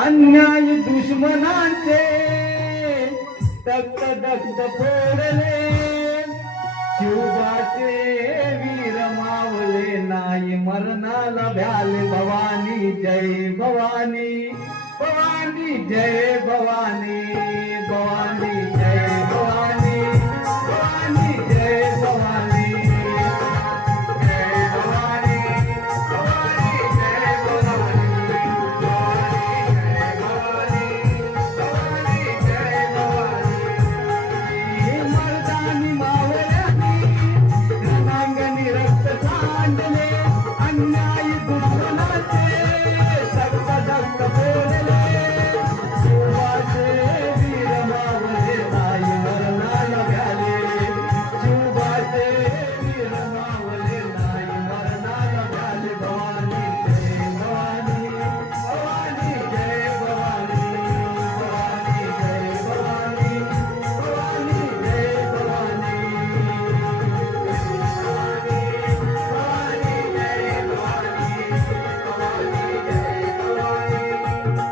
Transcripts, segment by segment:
अन्याय दुश्मनांचे तक्त दक्त फोडले, शिवबाचे वीर मावले नाही मरणाला भ्याले. भवानी जय भवानी, भवानी जय भवानी, भवानी जय भवानी, भवानी जय भवानी, जय भवानी, भवानी जय भवानी, भवानी जय भवानी. मर्दानी मावळ्यांनी रणांगणी रक्त सांडले, अन्याय दुश्मनाचे तक्त दक्त फोडले, शिवबाचे वीर मावळे नाही मरणाला भ्याले, शिवबाचे वीर मावळे नाही मरणाला भ्याले. भवानी जय भवानी, भवानी जय भवानी, भवानी जय भवानी, भवानी जय भवानी, भवानी जय भवानी, भवानी जय भवानी,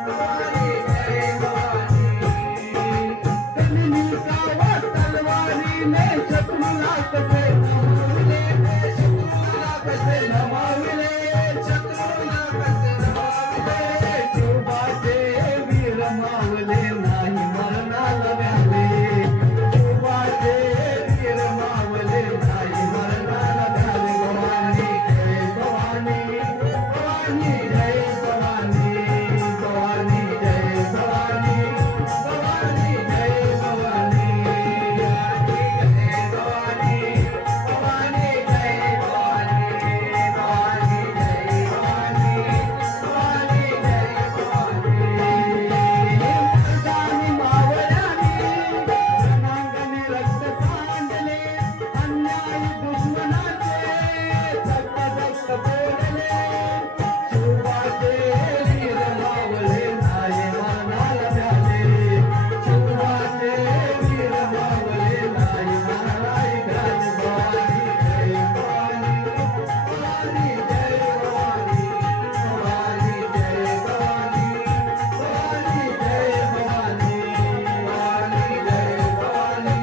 भवानी जय भवानी. कलियुगावा तलवारीने शत्रूला कसे नमविले, शत्रूला कसे नमविले, शत्रूला कसे नमविले. शिवबाचे वीर मावले नाही मरणाला भ्याले, शिवबाचे वीर मावले नाही मरणाला भ्याले. भवानी जय भवानी, भवानी जय भवानी, भवानी जय भवानी, भवानी जय भवानी, भवानी जय भवानी, भवानी जय भवानी, भवानी जय भवानी. मर्दानी मावळ्यांनी रणांगणी रक्त सांडले, अन्याय दुश्मनाचे तक्त दक्त फोडले, शिवबाचे वीर मावळे नाही मरणाला भ्याले, शिवबाचे वीर मावळे नाही मरणाला भ्याले. भवानी जय भवानी, भवानी जय भवानी, भवानी जय भवानी, भवानी जय भवानी, भवानी जय भवानी,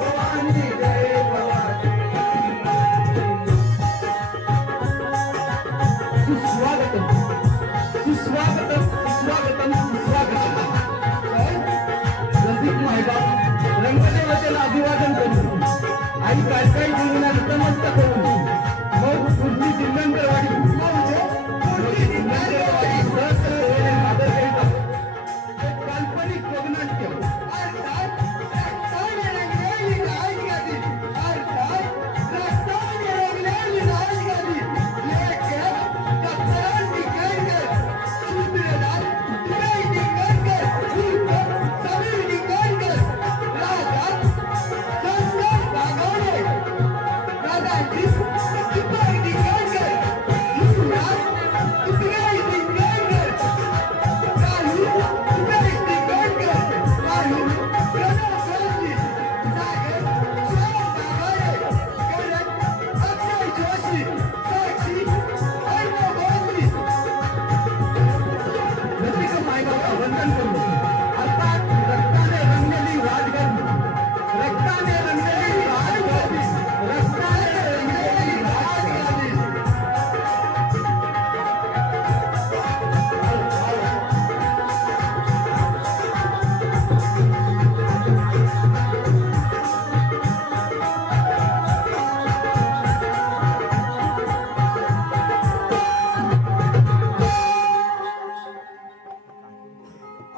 भवानी जय भवानी. सुस्वागतम, सुस्वागतम, सुस्वागतम, सुस्वागतम. रसिक मायबाप रंगदेवतेला अभिवादन करून आई काळकाई गुरुला नतमस्तक करून मग पुढची दिगंबरवाडी, पुढची दिगंबरवाडी सहस्र वेळे सादर करीत आहोत. एक काल्पनिक पगनाट्य. रसिक मायबापा वंदन करून अर्थात रक्ताने रंगलेली राजगद्दी, रक्ताने रंगलेली राजगद्दी, रक्ताने रंगलेली राजगद्दी.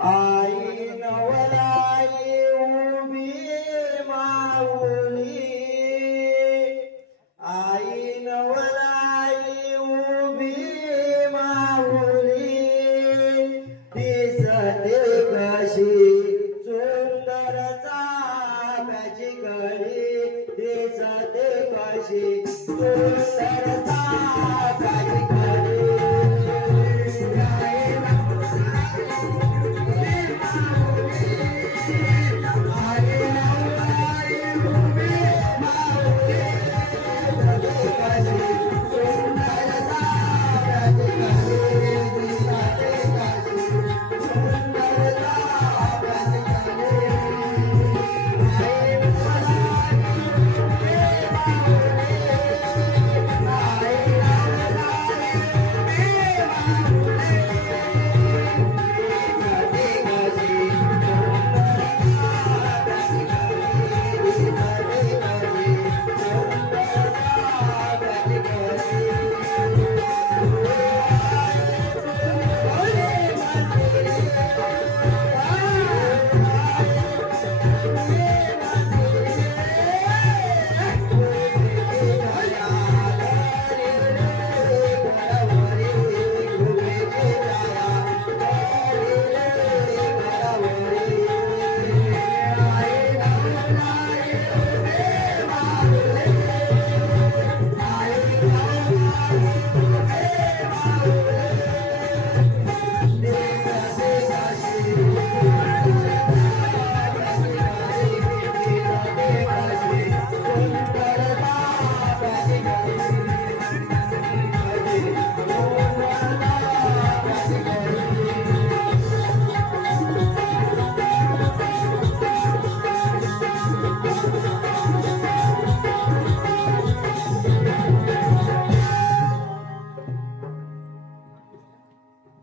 आई नवलाई उभी माऊली, आई नवलाई उभी माऊली, दिसते कशी सुंदर चाफ्याची कळी, दिसते कशी सुंदर चाफ्याची कळी.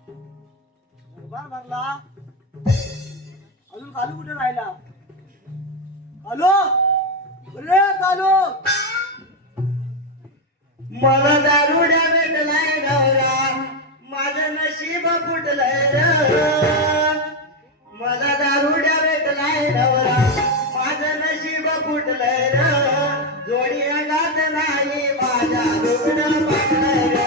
दरबार भरला. अजून कालू कुठे राहिला? कालू रे कालू. मला दारुड्या भेटलाय नवरा, माझं नशीब फुटलंय र. मला दारुड्या भेटलाय नवरा, माझं नशीब फुटलंय र. जोडी अंगात नाही माझ्या लुगडं फाटलंय र.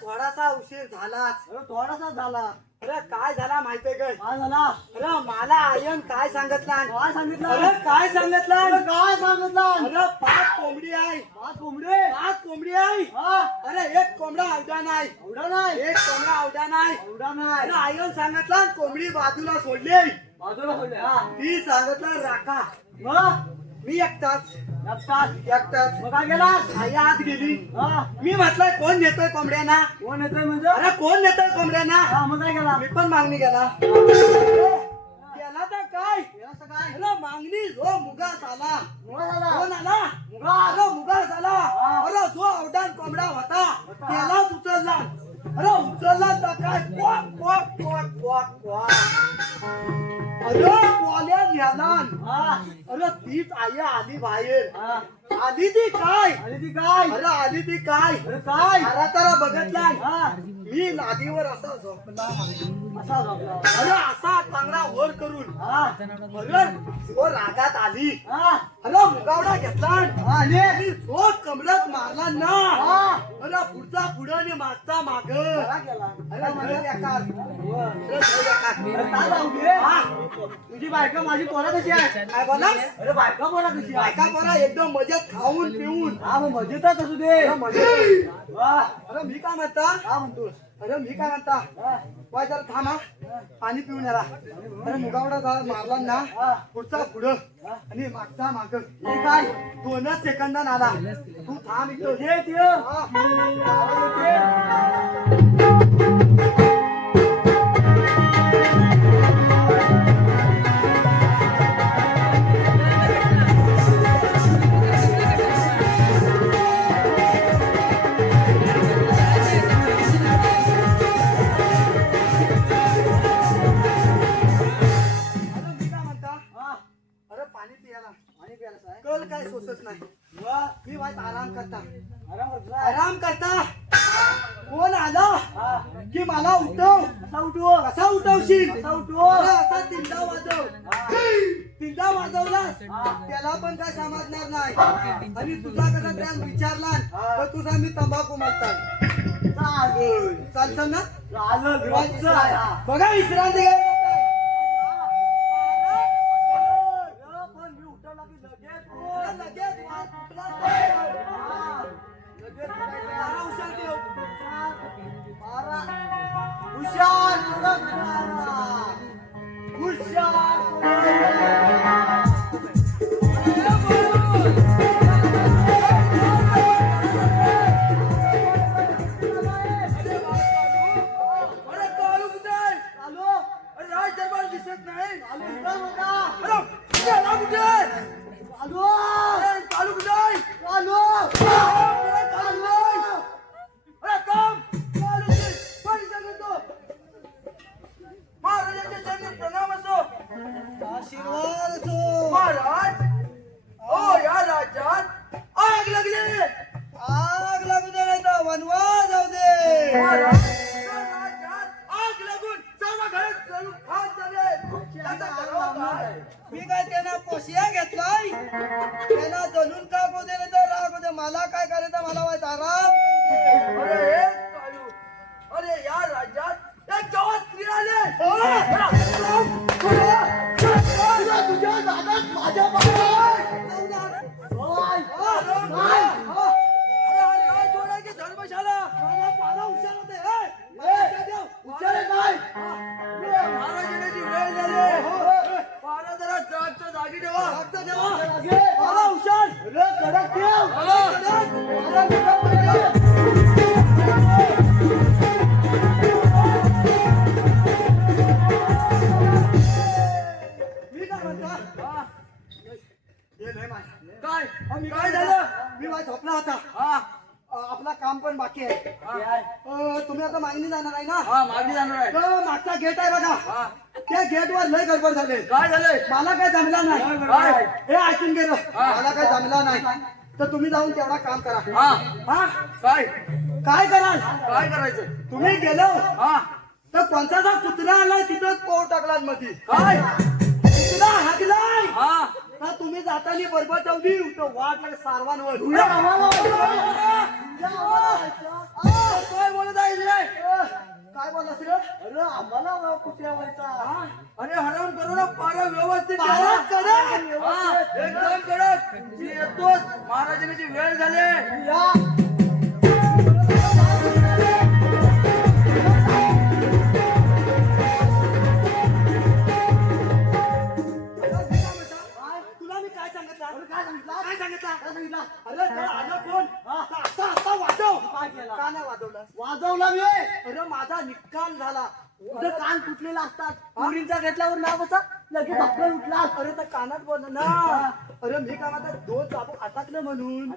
थोडासा उशीर झालाच. थोडासा झाला. अरे काय झाला माहितीये काय? काय झाला? अरे मला आयन काय सांगितलं? काय सांगितलं? अरे काय सांगितलं? काय सांगितलं? अरे 5 कोंबडी आहे. 5 कोंबडी? 5 कोंबडी आहे. अरे एक कोंबडा आवडा नाही. आवडा नाही? एक कोंबडा आवडा नाही. आवडा नाही. अरे आयन सांगितलं कोंबडी बाजूला सोडली. बाजूला सोडली. ती सांगितलं राखा. मग मी एकटाच. मग काय गेला? आई आत गेली. मी म्हटलं कोण नेतोय कोंबड्यांना? कोण नेतोय म्हणजे? अरे कोण नेतोय कोंबड्यांना? मग काय गेला? मी पण मागणी गेला. गेला तर काय? अरे मागणी जो मुगास आला. कोण आला? मुगास आला. अरे जो अवडान कोंबडा होता त्यालाच उचलला. अरे उचलला तर काय quack quack quack quack quack. अरे कोल्या न्याला. अरे तीच आई आली बाहेर. आली ती काय? अरे आली ती काय? अरे तारा बघितला मी लादीवर असा झोपला. अरे असा चांगला वर करून. अरे जो रागात आली. अरे मुगावडा घेतला आणि जो कमरत मारला ना. अरे पुढचा पुढं आणि मागचा माग. तुझी बायका माझी पोरा कशी आहे? काय बोला? अरे बायका पोरा कशी? बायका पोरा एकदम मजेत खाऊन पिऊन. मग मजेतच असू दे. अरे मी काय म्हणता? काय म्हणतोस? अरे मी काय म्हणता? वाय जरा थांबा पाणी पिऊन याला. अरे मुगावडा मारला ना पुढचा पुढं आणि मागचा माग. हे काय 2च सेकंदात आला. तू थांब इथं. कल काय सोसत नाही. मी वाईट आराम करता कोण आला की मला उठव. कसा उठवशील? असा तिंडा वाजव. तिंडा वाजवलास त्याला पण काय समजणार नाही. आणि तुझा कसा ट्रेन विचारला तर तुझा मी तंबाखू मागतात. चालतं ना? बघा विश्रांती घ्या. बसिया घेतलाय त्याला जणून का गोदे तर राग होते मला काय करायचं मला माहित आराम करू दे. अरे हे काळू, अरे या राज्यात एक जवान स्त्री आले तुझ्या दादात माझ्या धर्मशाला पाला हुशार होते महाराजांची वेळ झाली पाला जरा जागच्या जागी ठेवा पाला हुशार कडक मी काय म्हणता काय काय झालं मी माझ झोपला होता आपला काम पण बाकी आहे तुम्ही आता मागणी जाणार आहे ना मागणी जाणार आहे तर मागचा गेट आहे बघा त्या गेट वर लय गडबड झाले काय झालंय मला काय जमला नाही हे ऐकून गेलो मला काय जमला नाही तर तुम्ही जाऊन तेवढा काम करा काय काय कराल काय करायचं तुम्ही गेलो तर कोणता जो कुत्रा आलाय तिथंच पोळ टाकला मध्ये काय कुत्रा हागलाय तर तुम्ही जाताना बरोबर ठेवली तर वाट लागे सारवांवर काय बोलत आहे काय बोलत रे अरे आम्हाला कुत्र्यावरचा अरे हराम करू ना पारा व्यवस्थित एकदम कडक मी येतोच महाराजांची वेळ झाली वाजवला मी अरे माझा निकाल झाला उद्या कान तुटलेला असतात मुलींचा घेतल्यावर नाव असा लगेच आपलं उठला अरे त्या कानात बोल ना अरे मी काय म्हणतात दोन चाबूक अटकलं म्हणून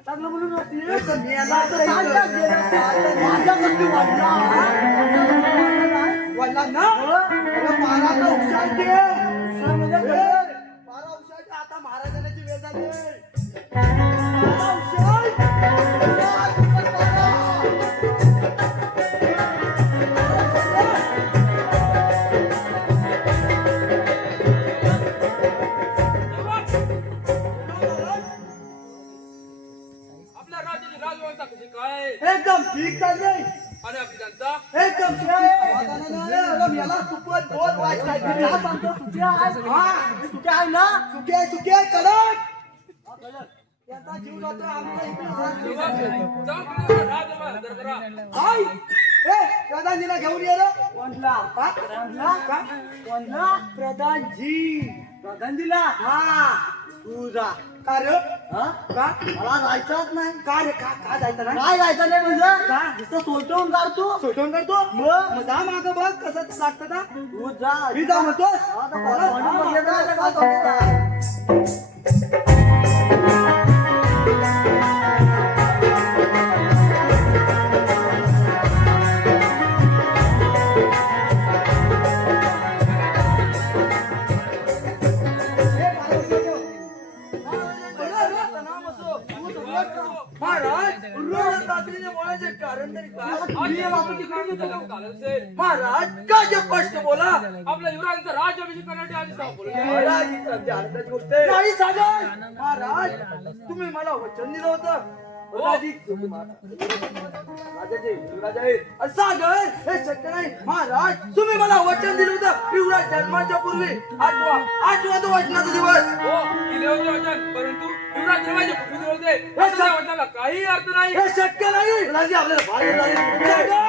वाढला ना बारा हुशार आता महाराजांची वेळ झाली एकदम ठीक चालले आणि आपली जनता एकदम याला तुपत दोन वाईट काय सांगतो सुट्या आहे ना सुट्या कडक याचा जीव जातो आमचा प्रधानजीला घेऊन ये रे कोणला प्रधानजीला तू जा का रे का मला जायचंच नाही का रे का जायचं नाही काय जायचं नाही म्हणजे का नुसतं सोटवून काढतो मग जा मागं बघ कसं लागतं का तू जा मी जा म्हणतो महाराज रोज रात्रीने बोलायचे कारण तरी महाराज काय स्पष्ट बोला आपल्या युवराजांचा राज्याभिषेक करण्यासाठी आधी सांग गोष्ट नाही सागर महाराज तुम्ही मला वचन दिलं होतं सागर हे शक्य नाही महाराज तुम्ही मला वचन दिलं होतं युवराज जन्माच्या पूर्वी आठवा तो वचनाचा दिवस दिले होते वचन परंतु युवराज जन्माचे पूर्वी दिले होते त्या वचनाला काही अर्थ नाही हे शक्य नाही आपल्याला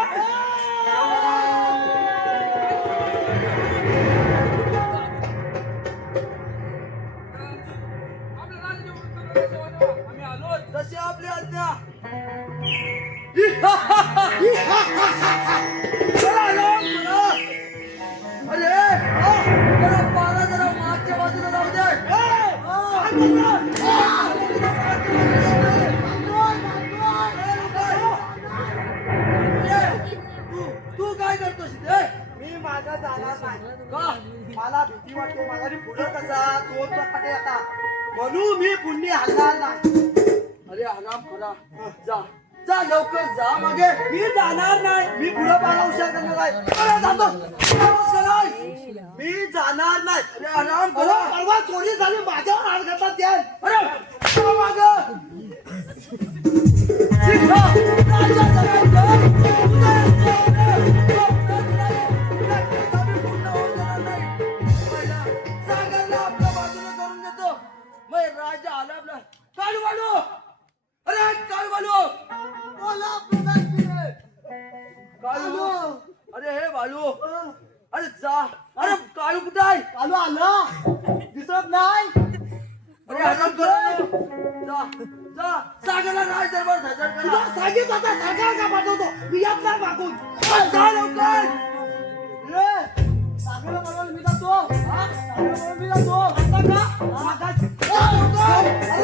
आम्ही आलो तसे आपली आज्ञा अरे पारा जरा मागच्या बाजूला जाऊ दे तू काय करतोस मी माझा जाणार नाही का मला भीती वाटते मला पुढं कसा चोर चपाटे आता म्हणून मी पुण्य हलणार नाही अरे आराम करा जा जा लवकर जा मागे मी जाणार नाही मी पुढे पाला हुशार करणार आहे मी जाणार नाही अरे आराम करा परवा चोरी झाली माझ्यावर हात मग राजा आला आपला काळू बालू अरे काळू बालू बोला काळू अरे हे बालू अरे जा अरे काळू कुठे आहे काळू आला दिसत नाही अरे आराम कर जा जा सागरला राज दरबार हजर करा सांगित होता सागर का पाठवतो मी आपला मागून जा लवकर रे सागरला बरोबर मी जातो हा सागरला मी जातो आता का सागर अरे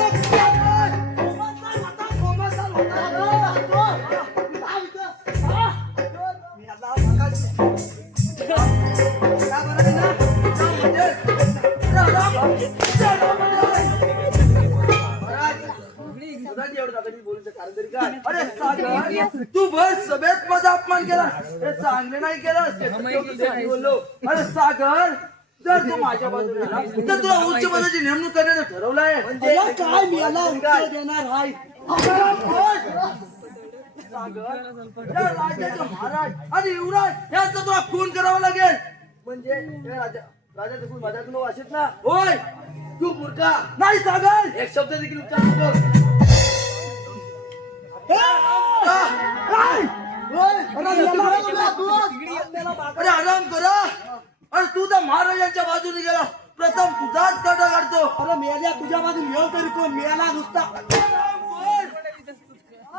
अरे सागर तू बस सभेत माझा अपमान केला हे चांगले नाही केलं बोललो अरे सागर जर तू माझ्या बाजूने आला तर तुला उच्च पदाची नेमणूक करण्याचं ठरवलंय म्हणजे काय मी याला उच्च देणार आहे सागर या राजाचे महाराज आणि युवराज यांचा तुला खून करावा लागेल म्हणजे हे राजाचा खून माझ्याकडून वाचत ना होय तू मूर्खा नाही सागर एक शब्द देखील उच्चार नको अरे आराम करा अरे तू तर महाराजांच्या बाजूने गेला प्रथम तुझाच काटा काढतो अरे मेल्या तुझ्या बाजून येऊ तरी कोण मिळाला नुसता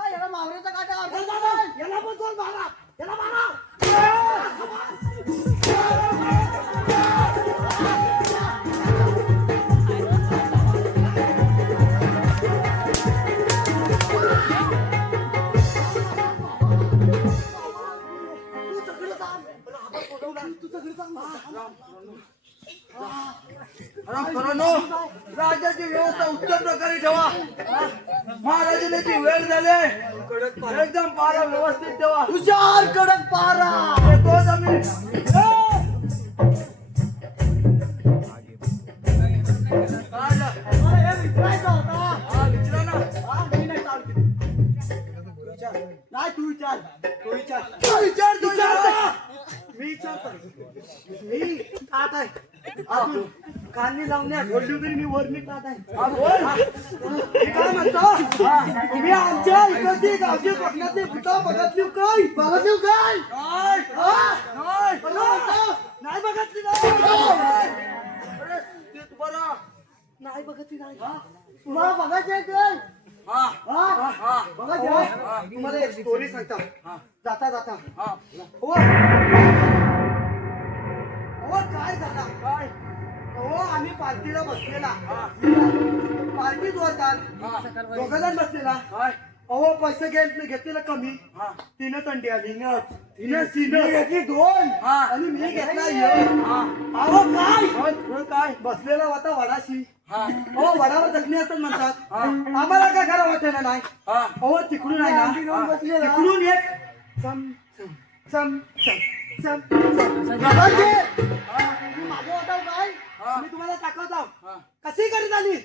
याला मावळीचा काटा याला पण दोन मारा याला मारा राजाची व्यवस्था उत्तम प्रकारे ठेवा महाराजाची वेळ झाले एकदम पारा व्यवस्थित ठेवा हुशार कडक पारा तोच आम्ही नाही तू विचार तू विचार तू विचार तू विचार मी विचारतो मी खात आहे अजून कांदी लावण्या घडली तरी मी वरणी खात आहे मी काय म्हणतो तुम्ही आमच्या इकडची गावची कोकणातली भूता बघतली काय बघतली काय नाही बघतली नाही ते बरं नाही बघतली नाही तुम्हाला बघायचे काय तुम्हाला एक स्टोरी सांगता जाता जाता काय झाला काय हो आम्ही पार्टीला बसलेला पार्टीत होता दोघजण बसलेला अहो पैसे घेतलेलं कमी तिनं थंडी आली तिनं घेतली दोन आणि मी घेतला अहो काय बसलेला होता वडाशी हो वडावर जखमी असतात म्हणतात आम्हाला काय खरं वाटत नाही अहो तिकडून आहे ना तिकडून एक चम चम चम चम माझं वाटाव काय मी तुम्हाला दाखवतो कशी करीत आली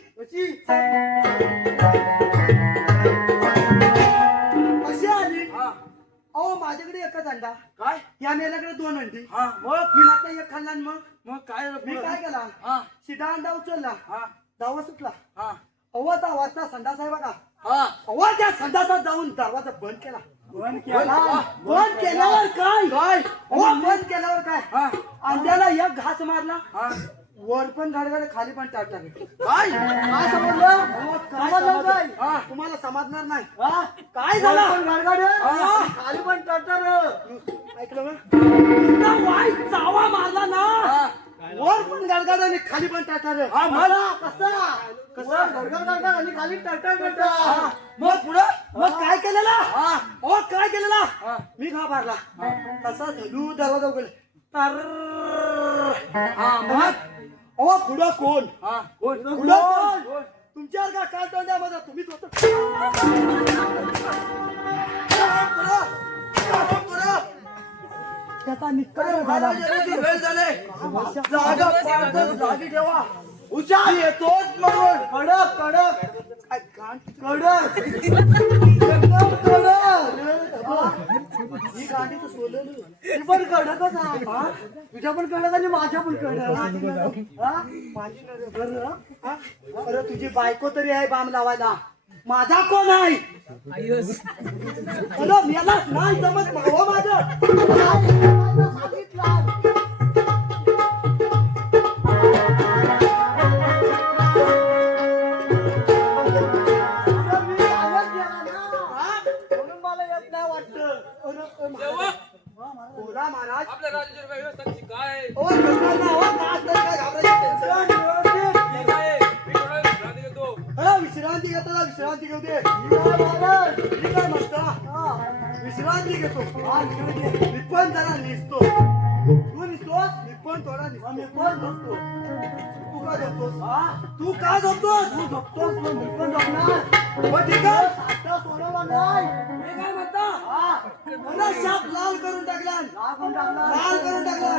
कशी आली अहो माझ्याकडे एकच अंडा काय या मेल्याकडे दोन अंडी मग मी मात्र एक खाल्ला मग काय मी काय केला सीधा अंडा उचलला दावा सुटला अव्वा दावाचा संडास आहे बघा अव्वा त्या संडासात जाऊन दरवाजा बंद केला बंद केल्यावर काय अव्वा बंद केल्यावर काय अंड्याला एक घास मारला वर पण गाडगाड खाली पण टाकला काय काय समजलं तुम्हाला समजणार नाही काय झालं गाडगाड खाली पण टाकणार ऐकलं मग वाईट चावा मारला ना वर पण गडगड आणि खाली पण टाकणार मला कसा गडगड आणि खाली टाकणार मग पुढं मग काय केलेला काय केलेला मी घाबरला तसा झलू दरवाजा उघडला अहो पुढं कोण तुमच्यावर का काय तोंड्यामध्ये तुम्हीच होतो त्याचा निकाल झाला वेळ झाले जागा जागी ठेवा हुशार येतोच म्हणून कडक कडक कडक एकदम कडक ही गाडी तर सोडली पण कडकच आहे हा? तुझ्या पण कडक आणि माझ्या पण कडक हा? माझी नरक बरं, हा? अरे तुझी बायको तरी आहे बाम लावायला, माझा कोण आहे? अरे मेला नाही जमत हो माझं म्हणून मला येत नाही वाटतं. तेव्हा बोला महाराज. आपल्या राज्याची व्यवस्था कशी काय आहे? ओ गंगा ना, ओ कास नाही काय घाबरायचं टेन्शन. ठीक आहे. मी थोडा वेळ विश्रांती घेतो. विश्रांती घेतो ना, विश्रांती घेऊ दे. मी काय म्हणतो विश्रांती घेतो. हा विश्रांती. मी पण जरा निसतो. तू निसतोस? मी पण थोडा निसतो. मी पण झोपतो. तू का झोपतोस? तू का झोपतोस? तू झोपतोस मग मी पण झोपणार. मग ठीक आहे. आता सोडवला नाही. मी काय म्हणता? मला शाप लाल करून टाकला. लाल करून टाकला.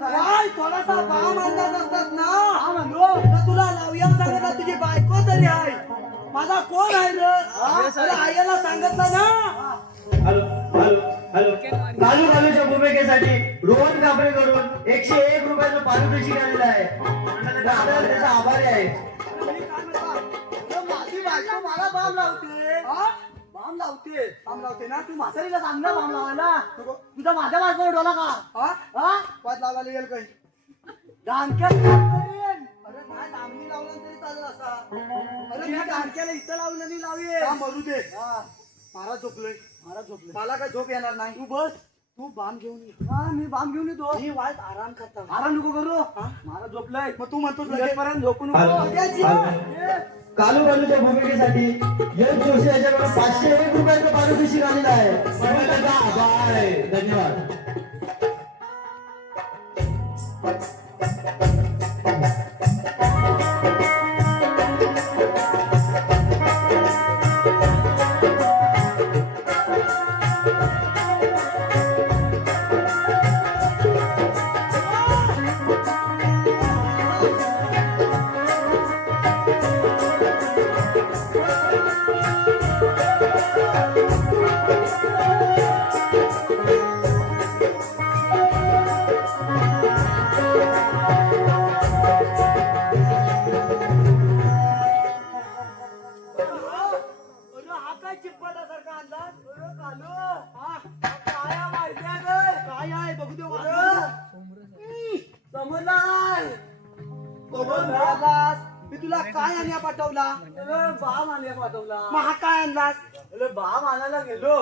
काय थोडासा बाम अंदाज असतात ना, तर तुला लावया सांगत तुझी बायको तरी आहे, माझा कोण आहे रे? आईला सांगितलं ना. हॅलो हॅलो हॅलो कालू कालूच्या भूमिकेसाठी रोहन कांबळेकडून 101 रुपयाचं पारितोषिक आलेलं आहे. दादा त्याचा आभारी आहे. मी काय म्हणतो, माझी बायको मला बाम लावते. बाम लावते, बाम लावते ना. तू म्हातारीला सांग ना बाम लावायला. तुझा माझ्या बायकोवर डोला का? वाद लावायला येईल काही दानक्यात अरे नाही दामनी लावला तरी चालेल असा. अरे मी दानक्याला इथं लावलं नाही लावे मरू दे. महाराज झोपलोय, महाराज झोपलोय. मला काय झोप येणार नाही. तू बस, तू बाम घेऊन ये. मी बाम घेऊन येतो. मी वाईट आराम करता. आराम नको करू. महाराज झोपलोय. मग तू म्हणतो लगेपर्यंत झोपू नको. कालू कालूच्या भूमिकेसाठी यश जोशी याच्याकडून 501 रुपयाचं पारितोषिक आलेलं आहे. त्याचा आभार आहे. धन्यवाद. मी तुला काय आणल्या पाठवला? बाम आणल्या पाठवला. मग हा काय आणलास? बाम आणायला गेलो.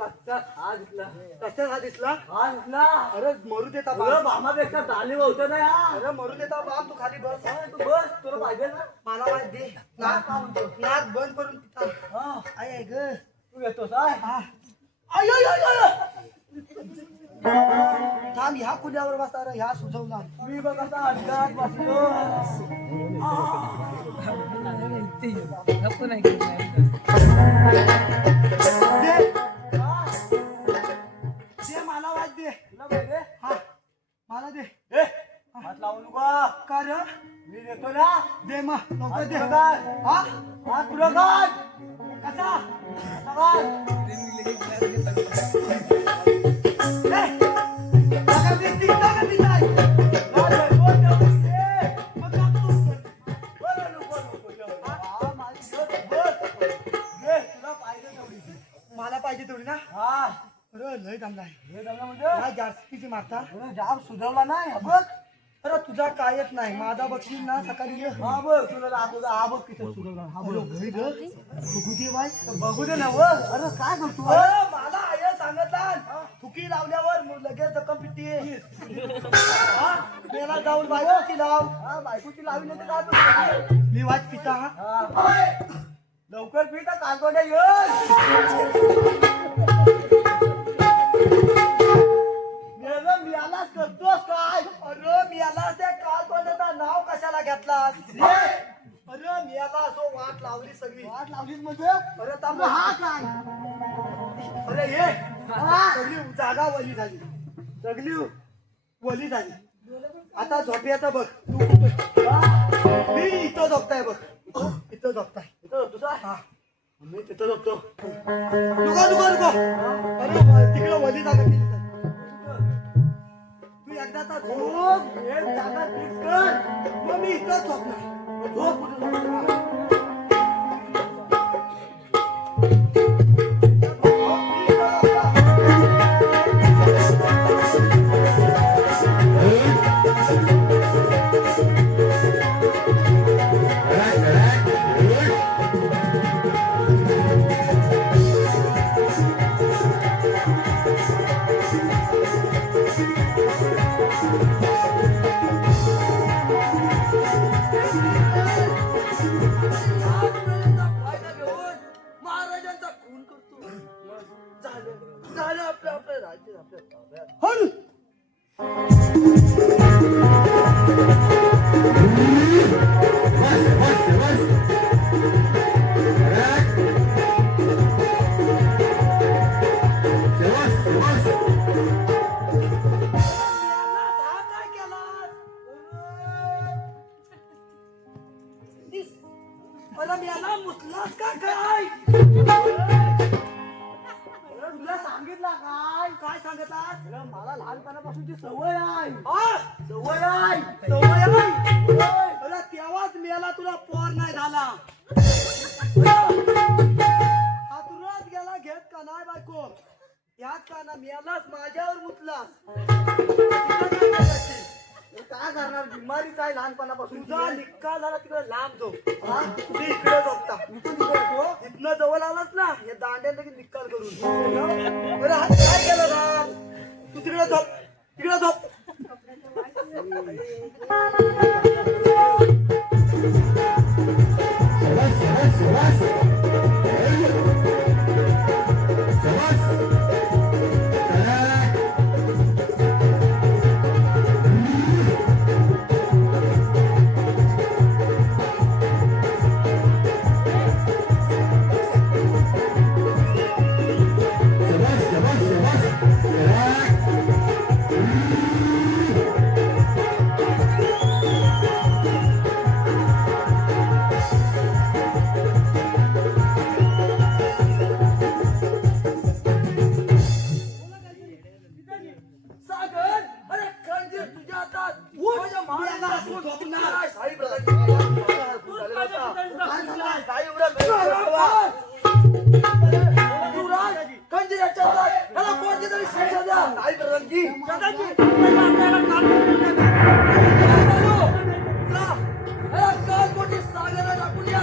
लक्षात हा दिसला. कशात हा दिसला? हा दिसला. अरे मरू देता बाम. बामापेक्षा डाली होत ना. अरे मरू देता बाम. तू खाली बस. तू बस. तुला पाहिजे ना? मला माहित दे. नाक बंद करून पिता. आई आहे ग. तू येतोस? थांब, ह्या कुल्यावर बसता रे. ह्या सुचवला मी बघ आता अड्ड्यात बसलो. दे मला वाट दे. हा मला दे. हात लावू नका. का रे? मी देतो ना. दे मग लवकर दे. हा हा पुढं काय कसा मला पाहिजे तेवढी ना. हा अरे लय दमला आहे. जास्तीची मारता जाम सुधारला नाही बघ. अरे तुझा काय येत नाही. माझा बघशील ना सकाळी. हा बघ तुला हा बघ किती सुधारला. हा बघ बघू दे बाय. बघू दे ना. अरे काय करतो? मला आई सांगितलं थुकी लावल्यावर लगेच जखम पिटी. मेला जाऊन बायकोची लाव. बायकोची लावी नाही तर काय मी वाट पिता. लवकर पिता कांदोड्या मी आलाच करतोस काय? अरे मी आलास त्या कालकोंड्याचं नाव कशाला घेतलास? अरे मी आला असो वाट लावली सगळी. वाट लावलीच म्हणजे? अरे तांबा हा काय? अरे ये सगळी जागा वली झाली. सगळी वली झाली. आता झोपेचा बघ. तू कुठं? मी इथं झोपताय बघ. इथं झोपताय. इथं झोपतो हा मी तिथं झोपतो. नको नको नको. अरे तिकडं वली जागा केली. एकदाचा झोप एक जागा फिक्स कर मग मी इथं झोपणार झोप कुठे झोपणार फायदा घेऊन महाराजांचा खून करतो झालं झालं आपलं आपलं राज्य आपल्या ताब्यात. हल! काय केलास? मला याला मुतलास का काय तुला सांगितलं काय सांगितलास मला लहानपणापासूनची सवय आहे सवय आहे अरे तेव्हाच मेला तुला पोर नाही झाला हातुरात गेला घेत का नाही बायको याच का ना मेलास माझ्यावर मुतलास काय करणार बिमारीच आहे लहानपणापासून तुझा निक्का झाला तिकडे लांब झोप तुम्ही इकडे झोपता इथनं जवळ आलास ना हे दांड्या लगेच निकाल करून बरं हात काय केलं ना तू तिकडे झोप सागर अरे खंजीर तुझ्या हातात माझ्या मारायला झोपणार साहेब खंजीराच्या हातात त्याला कोणती तरी शिक्षा द्या साहेब रंगी काल कोटी सागरा टाकून या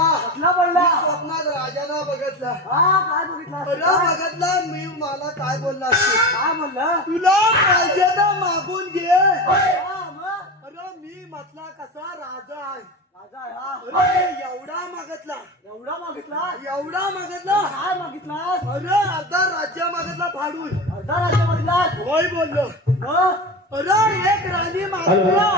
स्वप्नात राजाला बघितला काय बघितला मी मला काय बोलला काय म्हणला तुला पाहिजे तर मागून घे अरे मी म्हटला कसा राजा आहे एवढा मागितला काय मागितला अरे अर्धा राज्य मागितला फाडून अर्धा राज्य मागितला होय बोललो अरे एक राणी मागितला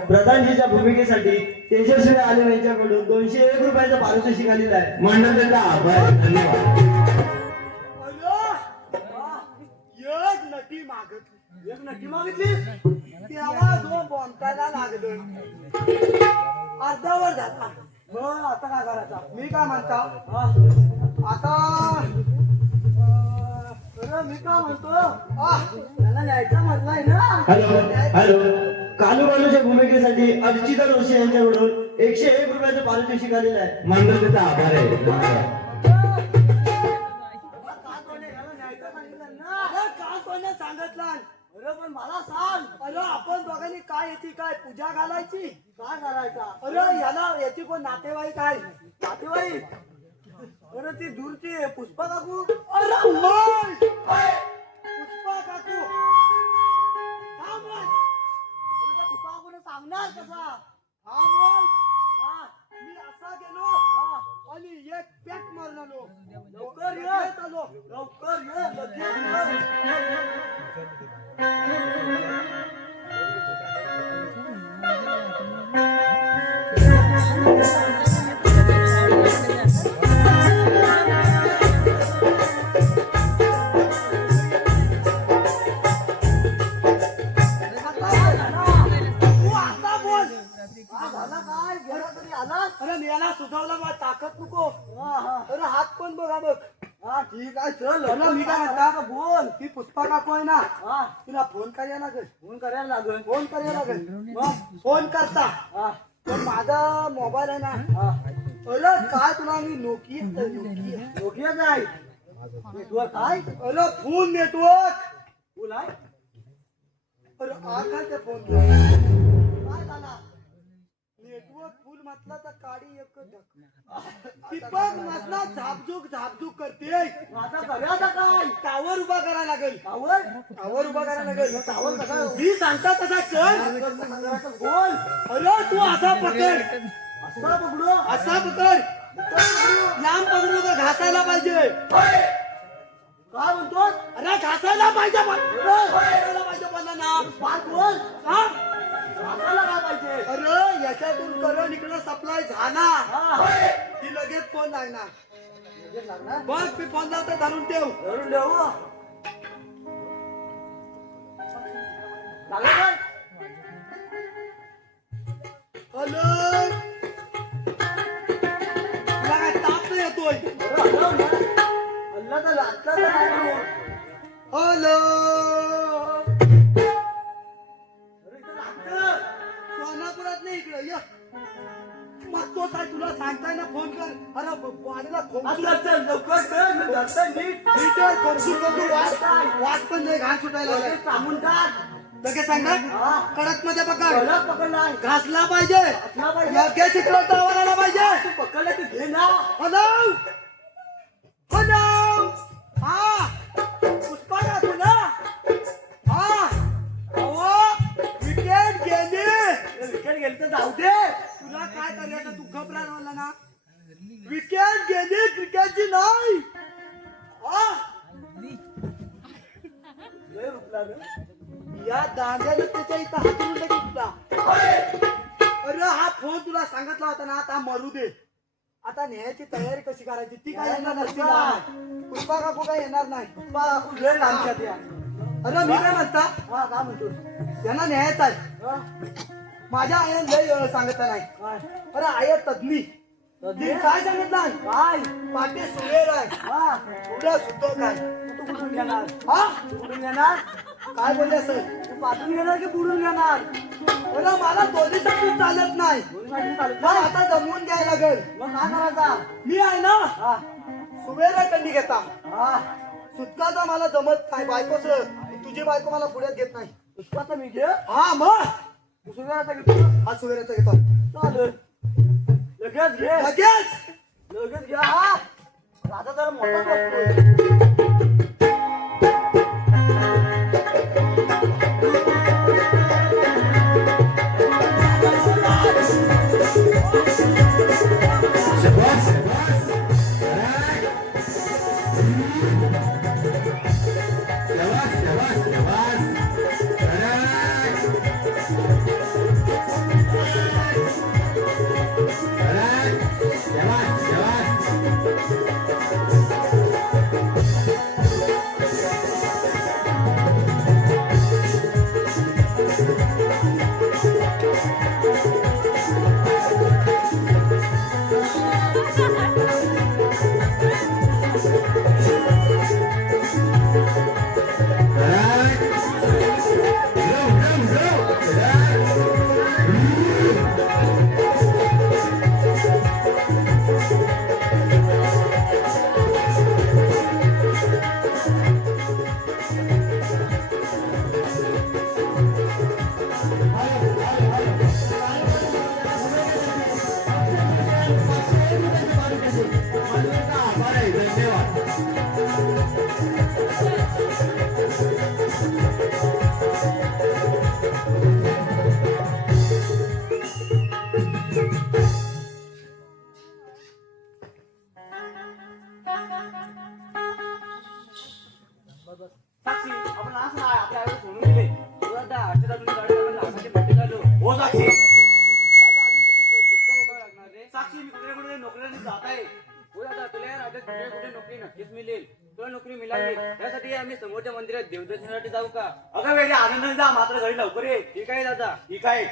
प्रधानजीच्या भूमिकेसाठी तेजस्वी आले यांच्याकडून 201 रुपयाचं पारितोषिक आलेलं आहे. मंडळ त्यांचा आभार, धन्यवाद. एक नक्की मागितली तेव्हा जो बोंबायला लागलं अर्धावर झाला. बरं आता काय करायचं मी काय म्हणता आता मी काय म्हणतो त्याला न्यायचं म्हटलंय ना. हॅलो कालू बालूच्या भूमिकेसाठी अर्चिता जोशी यांच्याकडून 101 रुपयाचं पारितोषिक आलेलं आहे. मांडवतेचा आभार आहे. सांगितलं अरे पण मला सांग अरे आपण दोघांनी काय याची काय पूजा घालायची काय घालायचा. अरे याला याची कोण नातेवाईक आहे नातेवाईक. अरे ती दूरची पुष्पा काकू. अरे होय पुष्पा काकू पुष्पा काकूने सांगणार कसा मी असा गेलो आणि एक पॅक मारून आलो. लवकर ये आलो लवकर ये लगेच अरे मी सुधावला बा ताकद नको. अरे हात पण बघा बघ. हा ठीक आहे चल. मी काय म्हणता बोल ती पुष्पा काकू आहे ना तिला फोन करायला लागेल. फोन करायला लागेल मग फोन करता पण माझा मोबाईल आहे ना. अरे काय तुला मी नोकिया नाही नेटवर्क आहे. अरे फुल नेटवर्क फुल आहे. अरे काय ते फोन काय झाला नेटवर्क फुल म्हटलं तर काडी एक दीपक म्हटला झापझूक करते. आता करायचा काय टावर उभा करायला लागेल. टावर उभा करायला लागेल. टावर कसा मी सांगता तसा चल बोल. अरे तू असा पकड असा पकड लांब पकडू का घासायला पाहिजे. काय म्हणतो अरे घासायला पाहिजे मला ना बोल काय पाहिजे. अरे याच्यातून करंट इकडे सप्लाय झाला की लगेच फोन लागणार. बघ मी फोन लावतो धरून ठेव. हॅलो तुला काय ताप नाही येतोय. हॅलो सोनापुरात नाही इकडे ये मग तो काय तुला सांगताय ना फोन कर. अरे वाडीला वाट पण नाही घाण सुटायला थांबून टाक लगेच सांगतात कडक मध्ये पकडला घासला पाहिजे लगेच इकडे टावराला पाहिजे. पकडलं की घे ना. हॅलो हॅलो हा पुष्पा का तुला हा विकेट गेली तर जाऊ दे. तुला काय करायचं तू घबरायला मला ना. विकेट गेली क्रिकेटची नाही. या दांड्याने त्याच्या इथं हातून घेतला. अरे हा फोन तुला सांगितला होता ना आता मरू दे. आता न्यायची तयारी कशी करायची ती काय येणार नाही. पुष्पा काकू काय येणार नाही. पुष्पा काकू वेळ आमच्यात या. अरे मी काय म्हणता काय म्हणतो त्यांना न्यायचं आहे. माझ्या आईने लय सांगितलं नाही. अरे आय तज्ञी काय सांगितलं काय पाटे सुरेर आहे उद्या सुद्धा काय तू कुठून घेणार. कुठून घेणार काय बोलले सर तू पाठवून घेणार की बुडून घेणार. अरे मला दोन्हीसाठी चालत नाही. आता जमवून घ्यायला लागेल. मग काय करायचा मी आहे ना सुबेरा कंडी घेता. सुटकाचा मला जमत नाही. बायकोच तुझी बायको मला पुढ्यात घेत नाही. सुटकाचा मी घे हा मग सुबेराचा घेतो. हा सुबेराचा घेतो चालेल लगेच घ्या. हा राजा जरा मोठा जाऊ का? अगं वेळी आनंदाने जा, मात्र घरी लवकर ये. ठीक आहे दादा. ठीक आहे.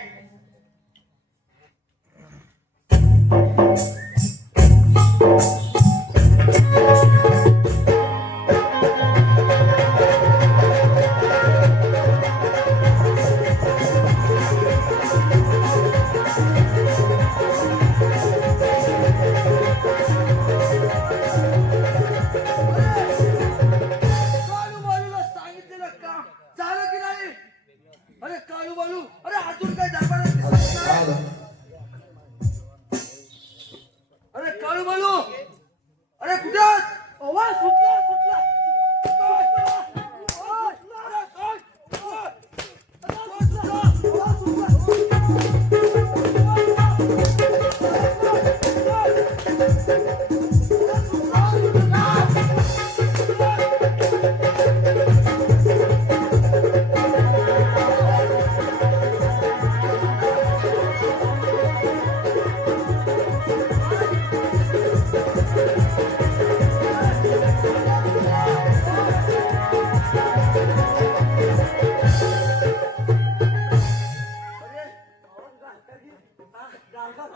काळू बालूला सांगितलेलं काम झालं की नाही? अरे काळू बालू, अरे अजून काय दरबारात दिसत नाही? अरे काळू बालू, अरे कुठे आहात? अवा सुटला सुटला.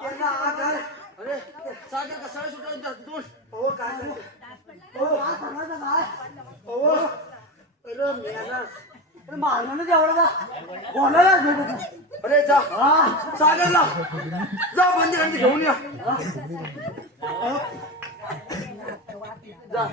अरे सागर कसा सुटला तिथून? हो काय झालं? हो काय सांगायचं काय? हो अरे मेला. अरे मारणार एवढा जा बोलायला. अरे जा सागरला जा, बंदी घेऊन या. जा.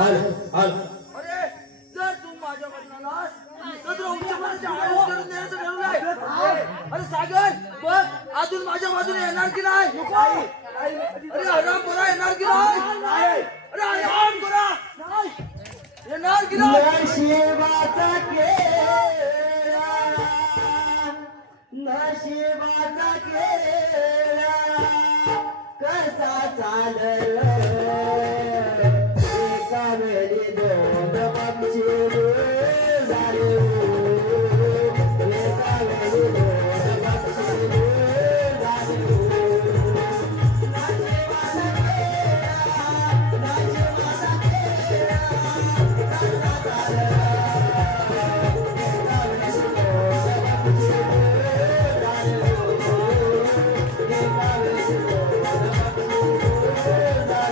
अरे जर तू माझ्या बदलास तर तुला उच्चपदाचे आयोजन करून देण्याचं ठरवलंय. अरे सागर बघ, अजून माझ्या बाजूने येणार की नाही? अरे आराम करा, येणार की नाही? अरे आराम करा, येणार की नाही? नशिबाचा खेळा, नशिबाचा खेळा कसा चालला. एका वेळी दोन पक्षी झाले हो, एका वेळी दोन पक्षी झाले हो. नशिबाचा खेळा, नशिबाचा खेळा कसा चालला. एका वेळी दोन पक्षी झाले हो, एका वेळी दोन पक्षी झाले हो.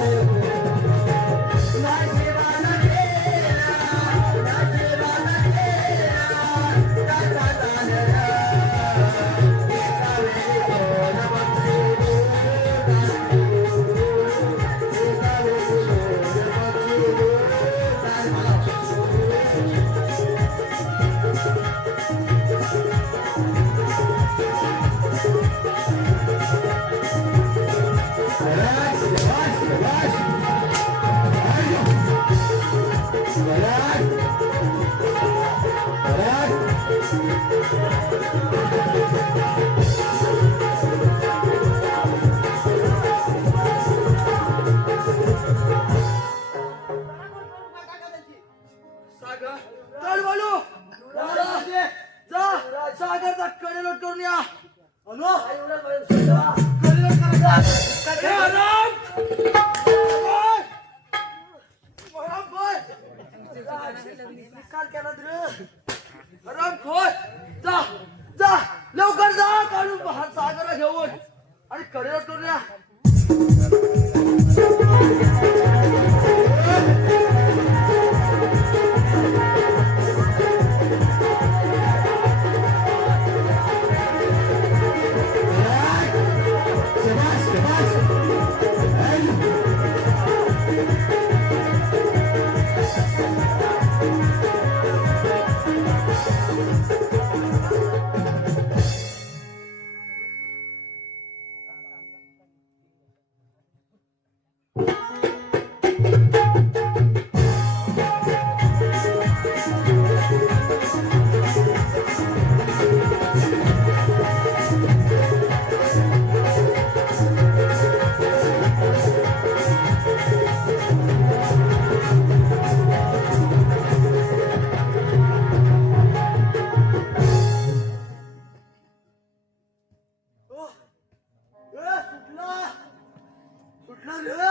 कुठला रे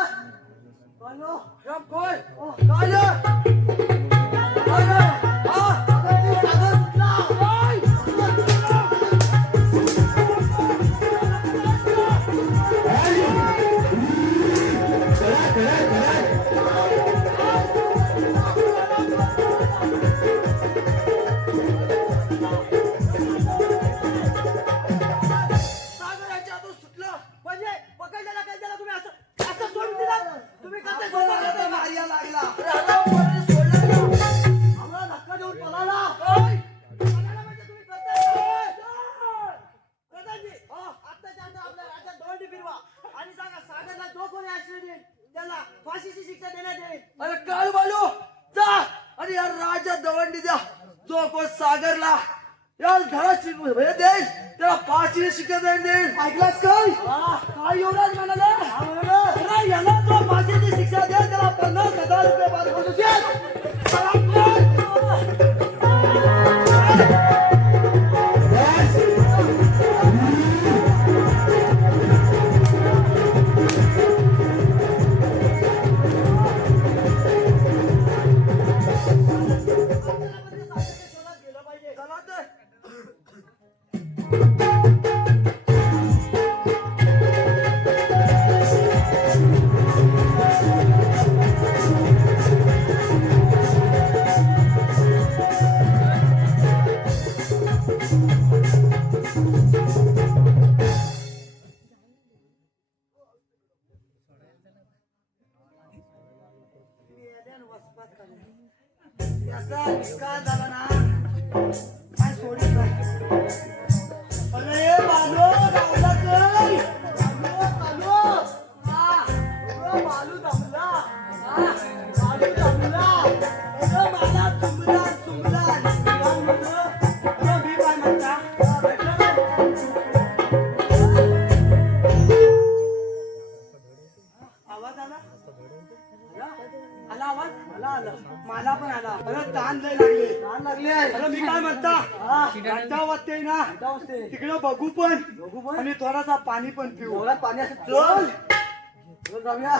हॅलो राम कोण काय अरे काळ बालू जा आणि या राजा दवंडी द्या जो कोण सागरला या घराची देईल त्याला फाशीची शिक्षा देईल ऐकलास काय काय युवराज म्हणाले याला जो फाशीची शिक्षा देईल त्याला 50,000 रुपये याचा विकास झाला ना काय सोडत नाही. अरे बालू गावला काय बालू दमला बालू दमला अरे मला चुंबला मी काय म्हणता आवाज आला आला आवाज आला मला पण आला. अरे ताण लागले अरे मी काय म्हणता घंटा वाजते ना तिकडे बघू पण आणि थोडासा पाणी पण पिऊ थोडा पाणी असं चल जाऊया.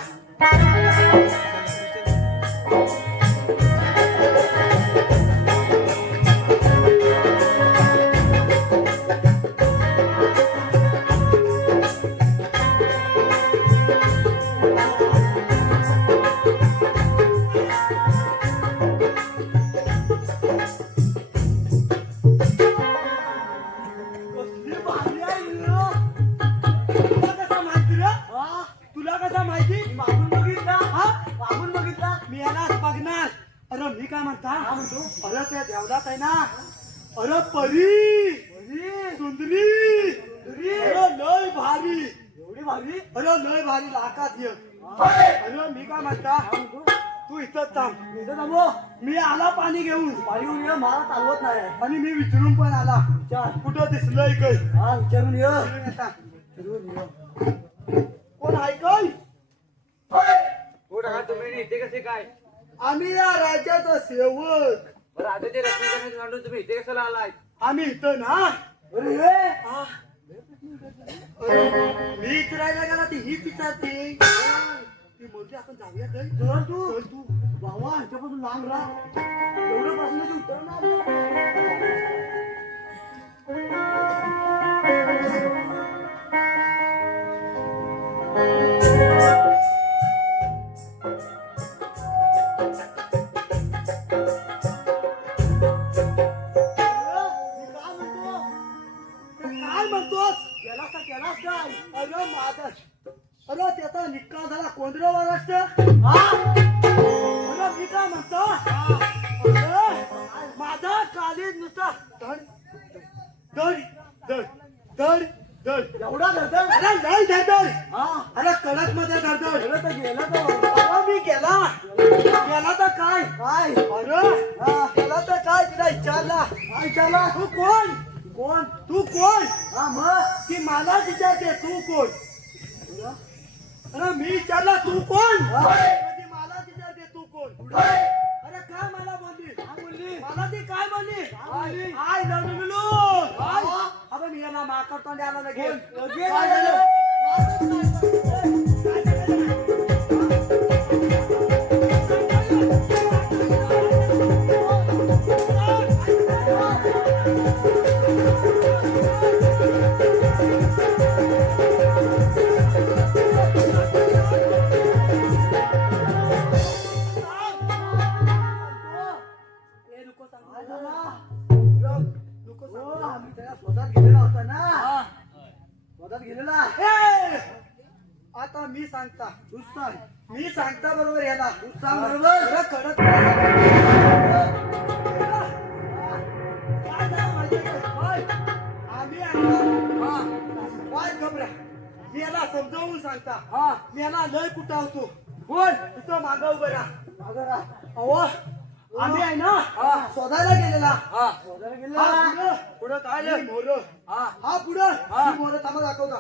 तुला कसा माहिती मागून बघितला मी यालाच बघणार. अरे मी काय म्हणता अरे त्या देवदात आहे ना अरे परी सुंदरी अरे लय भारी एवढी भारी अरे लय भारी लाकात ये. अरे मी काय म्हणता तू इथं थांब मी आला पाणी घेऊन मला चालवत नाही आणि मी विचारून पण आला कुठं दिसलंय काय विचारून कोण ऐकल तुम्ही इथे कसे काय आम्ही या राज्याचा सेवक राजाचे रत्न मांडून तुम्ही इथे कशाला आलाय आम्ही इथं ना मी विचारायला गेला ती हीच विचारते ती बोलते आपण जाऊया काय तू बाबा ह्याच्यापासून लांब राहा एवढं प्रश्नाचं उत्तर ना काय म्हणतोस केलास काय अरे माझा अरे त्याचा निकाल झाला कोंदरा महाराष्ट्र अरे मी काय म्हणतो माझा कालीज नुसता धड धड धड धड एवढा धडधड अरे नाही धडधड अरे कडक मध्ये धडधड गेला मी गेला तर काय अरे गेला तर काय तिला विचारला तू कोण तू कोण मग ती मला विचारते तू कोण अरे मी विचारला तू कोण ती मला विचारते तू कोण अरे काय मला बोलली मला ती काय बोलली आय लवलो अबे मी याला माकड तोंड आला लगेच सांगता तूच सांग. मी सांगता बरोबर याला तूच सांग बरोबर. अरे कडक काय झालं माहितीये का? आम्ही काय घबरा. मी याला समजावून सांगता. मी याला लय कुटावतो. बोल तिथं मागं उभं राहा. अहो आम्ही आहे ना शोधायला गेलेला. शोधायला गेलेला पुढं काय मोर. हा पुढं मोर थांबा दाखवता.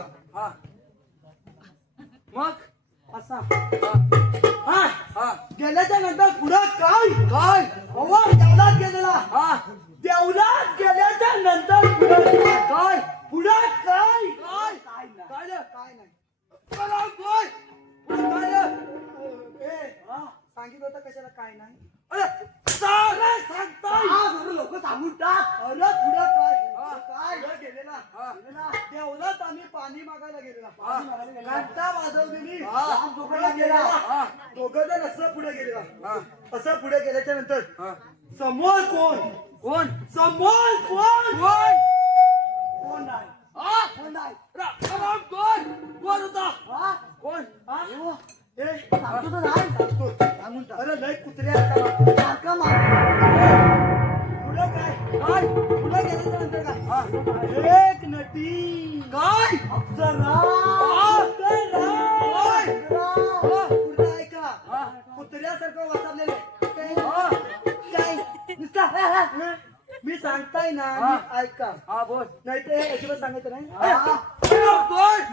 मग असा गेल्याच्या नंतर पुढं काय काय अहो देवलात गेलेला. देवलात गेल्याच्या नंतर पुढं काय पुढं काय काय काय नाही सांगितलं होतं कशाला काय नाही. लोक सांगून टाक. अरे पुढे काय काय गेलेला देवलात आम्ही पाणी मागायला गेलेला. घंटा वाजवलेली दोघं जण असं पुढे गेलेला. असं पुढे गेल्याच्या नंतर समोर कोण कोण समोर कोण कोण कोण नाही. कोण नाही कोण कोण होता कोण सांगतो तर नाही सांगतो सांगून टाक. अरे लय कुत्र्या सारखा मार. पुढं काय काय पुढं गेल्याच्या नंतर काय एक नटी काय अप्सरा. पुढं ऐका कुत्र्यासारखं वाचवलेले काय नुसता मी सांगताय ना. ऐका बोल नाही ते अजिबात सांगायचं नाही.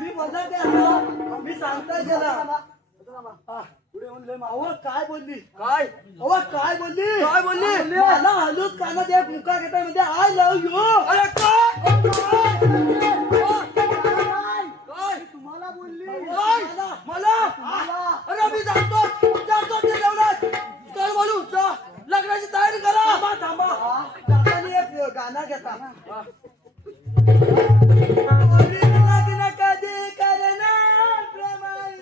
मी बोलणार ते असं मी सांगताय त्याला. पुढे म्हणलं अहो काय बोलली काय अहो काय बोलली काय बोलली मला हलूच कानात एक मुका घेताय म्हणजे आय लव्ह यू. अरे काय तुम्हाला बोलली मला अरे मी जातो ते जेवणात चल बोलू लग्नाची तयारी करा. थांबा जाताना एक गाणं घेता. लग्न कधी करणार प्रेमाई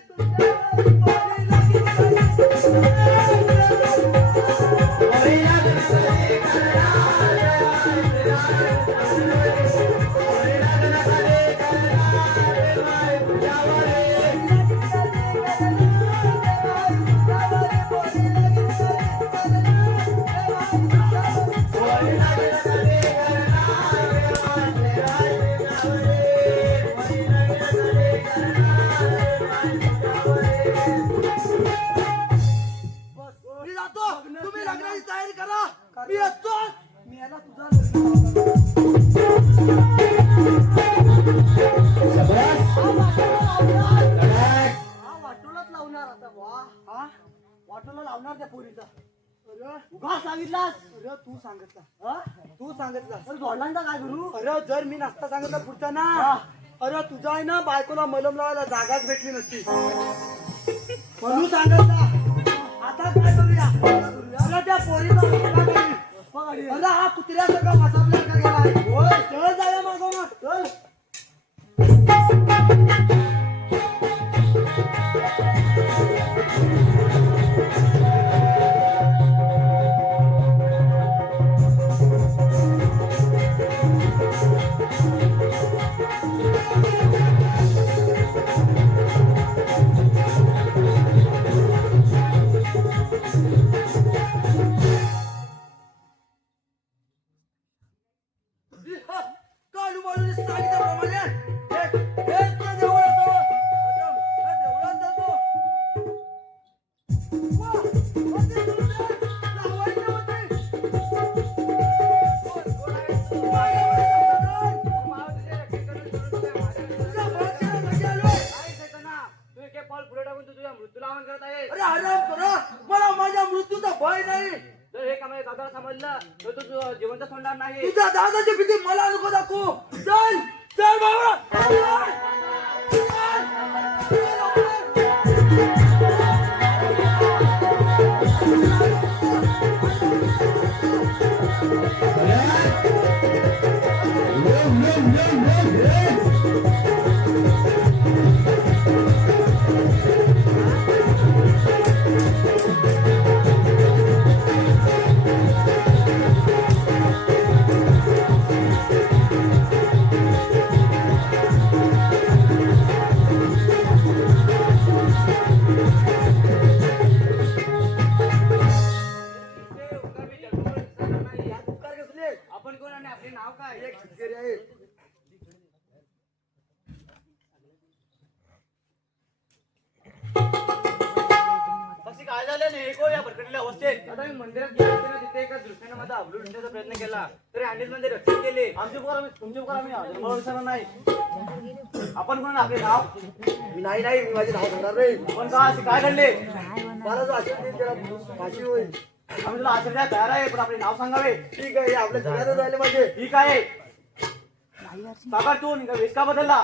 तुम्ही लग्नाची तयारी करा. मी येतो. मी याला तुझा वाटोलाच लावणार आता. वा वाटोला लावणार त्या पोरीचा. उगा सांगितलास. अरे तू सांगितला तू सांगितलास जोडलांचा काय करू. अरे जर मी नसता सांगितलं पुढचा ना अरे तुझा आहे ना बायकोला मलम लावायला जागाच भेटली नसती म्हणून सांगितला. आता काय करूया अरे त्या पोरीचा अरे हा कुत्र्यासारखा मसाला गेला. चल जाऊया मागो चल. कालू बाजूने सांगितल्याप्रमाणे अरे आराम करा. मला माझ्या मृत्यूचा भय नाही. जर हे काम दादा समजलं तर तू जिवंत सोडणार नाही. तुझ्या दादाची भीती मला नको दाखवू. चल चल बाबा. एको या भरकटलेल्या अवस्थेत. आता मी मंदिरात गेलो होतो ना, तिथे एका दृष्टीने माझा अब्रू विंडण्याचा प्रयत्न केला तरी अनिल म्हणजे रक्षण केले. आमचे पोर आम्ही तुमचे पोर आम्ही जन्माला विसरणार नाही. आपण कोण आपले नाव? मी नाही मी माझे नाव सांगणार नाही. पण का असे काय घडले? मला जो आशीर्वाद देईल त्याला फाशी होईल. आम्ही तुला आशीर्वाद तयार आहे, पण आपले नाव सांगावे. ठीक आहे, आपल्या जगातच राहिले पाहिजे. ठीक आहे. सागर तू वेश का बदलला?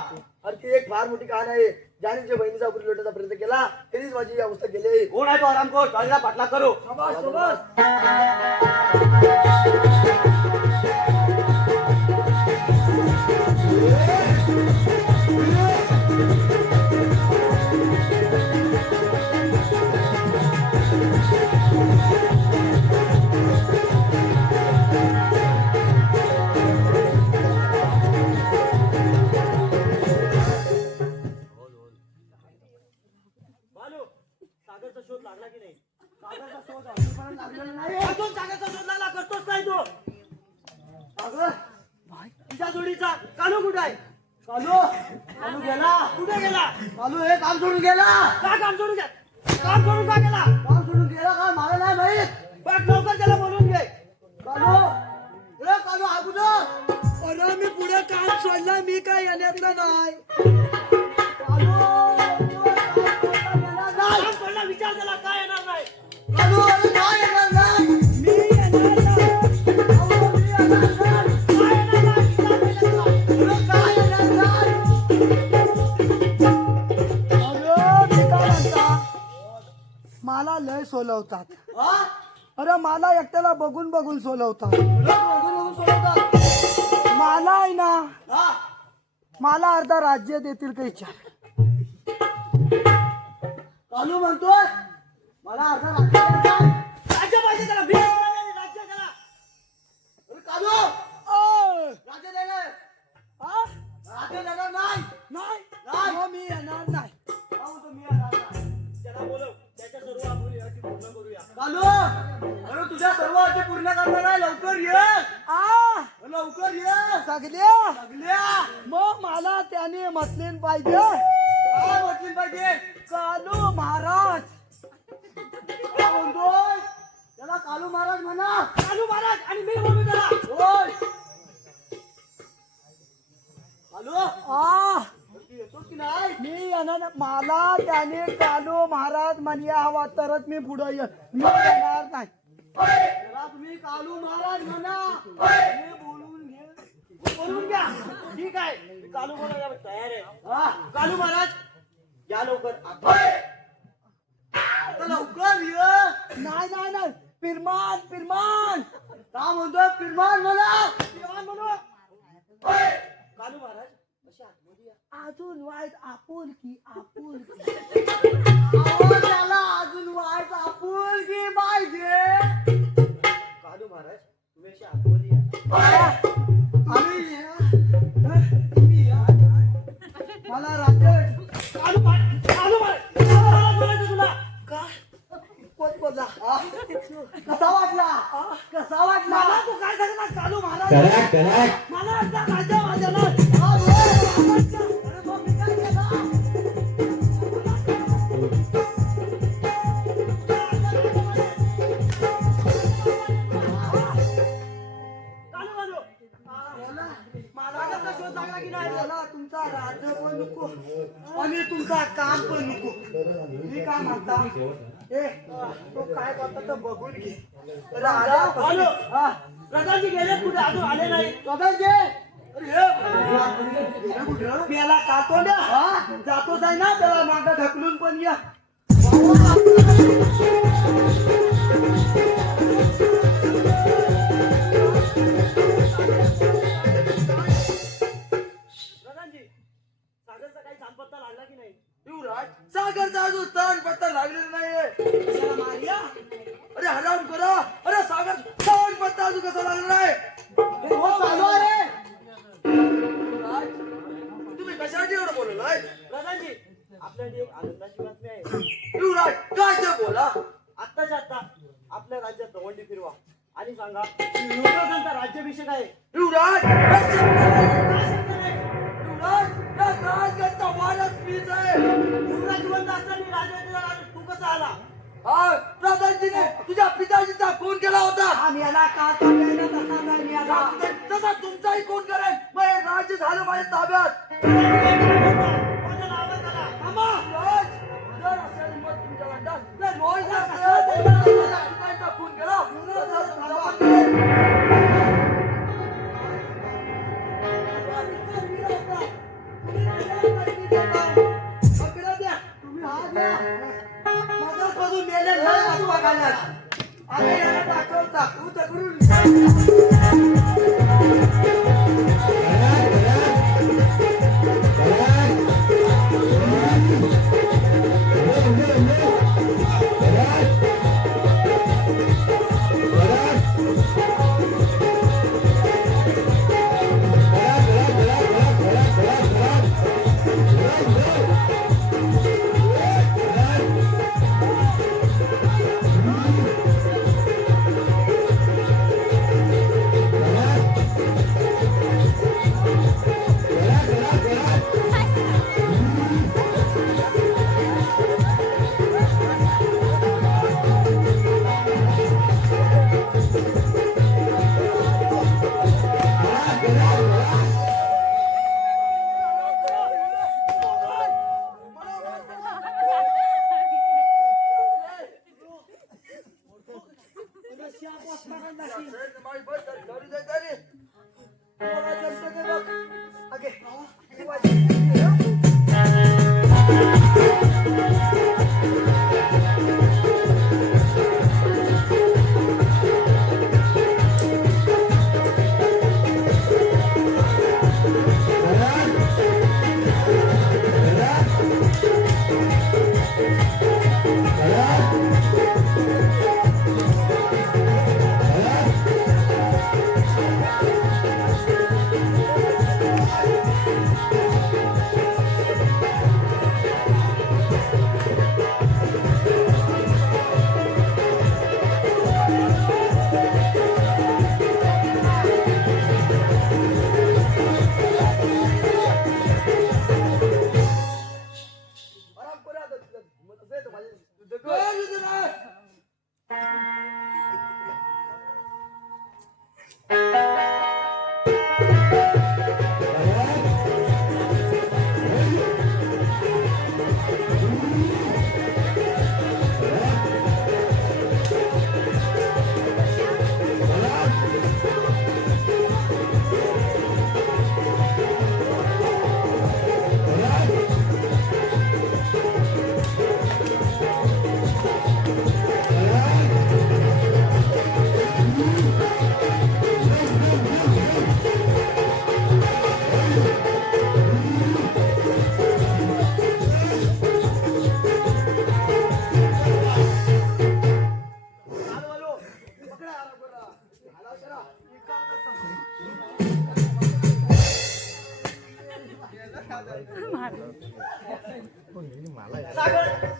अरे ती एक फार मोठी कहाणी आहे. ज्याने जे बहिणीचा उरी लोटायचा प्रयत्न केला त्यांनीच माझी अवस्था केली. कोण आहे तो? आराम कर, चालीला पाठला करू. सागरचा शोध लागला की नाही? सागरचा शोध अजूनपर्यंत लागलेला नाही. अजून सागरचा शोध लागला करतोच नाही तो. सागर तुझ्या जोडीचा कालू कुठे आहे? कालू गेला. कुठे गेला? कालू हे काम सोडून गेला. का काम सोडून गेला? काम सोडून का गेला? काम सोडून गेला का मला नाही माहित. बघ लवकर त्याला बोलून घे. कालू अगोदर. अरे मी पुढे काम सोडलं, मी काय येण्यातला नाही. विचार त्याला काय येणार नाही. काय येणार नाही? मी येणार नाही. मला लय सोलवतात. अरे मला एकट्याला बघून बघून सोलवतात. मला आहे ना, मला अर्धा राज्य देतील काही विचार. कालू म्हणतोय मला अर्धा राज्य पाहिजे त्याला. राज्य त्याला. कालू राज्य देणार. राज्य देणार नाही. मी येणार नाही. मी येणार नाही. त्याला बोलव, त्याच्या सर्व अटी पूर्ण करूया. कालू अरे तुझ्या सर्व अटी पूर्ण करणार नाही. लवकर ये. लवकर ये. सगल्या मग मला त्याने म्हटलीन पाहिजे. काय म्हटलीन पाहिजे? कालू महाराज. म्हणतोय त्याला कालू महाराज म्हणा. कालू महाराज आणि मी बोलू त्याला. होय कालू येतो की नाही? मी येणार. मला त्याने कालू महाराज म्हणया हवा तरच मी पुढे ये. मी येणार नाही. त्याला तुम्ही कालू महाराज म्हणा. बोलून घ्या. ठीक आहे, कालू बोलायला तयार आहे. कालू महाराज या लवकर. आता लवकर ये. नाही पिरमान का म्हणतो? पिरमान मला. कालू महाराज कशी आतमध्ये अजून वाईट आपुलकी त्याला अजून वाईट आपुलकी पाहिजे. कालू महाराज तुम्ही अशी आतमध्ये मला राज्य. कालू बोलायचं तुला का? कोण बोलला? कसा वाटला मला? तू काय सांगणार? कालू महाराज मला आता माझ्या माझ्याला. अरे मग मी काय केला? तुमचा राज्य पण नको आणि तुमचा काम पण नको. मी काय म्हणता तो काय करता तर बघून घे. प्रधानजी गेले कुठे? अजून आले नाही. प्रधानजी याला कातो द्या. जातोच आहे ना, त्याला मागं ढकलून पण या. सागरचा काही तानपत्ता लागला की नाही? युवराज सागरचा अजून तानपत्ता लागलेला नाहीये. मारिया अरे हराम करा. अरे सागर तानपत्ता अजून कसा लागला नाही? चालू आहे. तुम्ही कशासाठी एवढं बोललाय? प्रधानजी आपल्यासाठी एक आनंदाची बातमी आहे. युवराज काय ते बोला. आत्ताच्या आत्ता आपल्या राज्यात दवंडी फिरवा आणि सांगा युवराजांचा राज्याभिषेक आहे. युवराज राजगडचा वारस मीच आहे. युवराज जिवंत असताना राजा तू कसा आला? हा प्रधानजीने तुझ्या पिताजीचा खून केला होता. आम्ही याला का चाललेला तसा नाही मी याला. तसा तुमचाही खून करेल. मग हे राज्य झालं माझ्या ताब्यात. थांबा. राज, जर असेल मग तुमच्या वाट्यात, तर रोज पिताजीचा खून केला तसा तुमचा पण करेल. सागर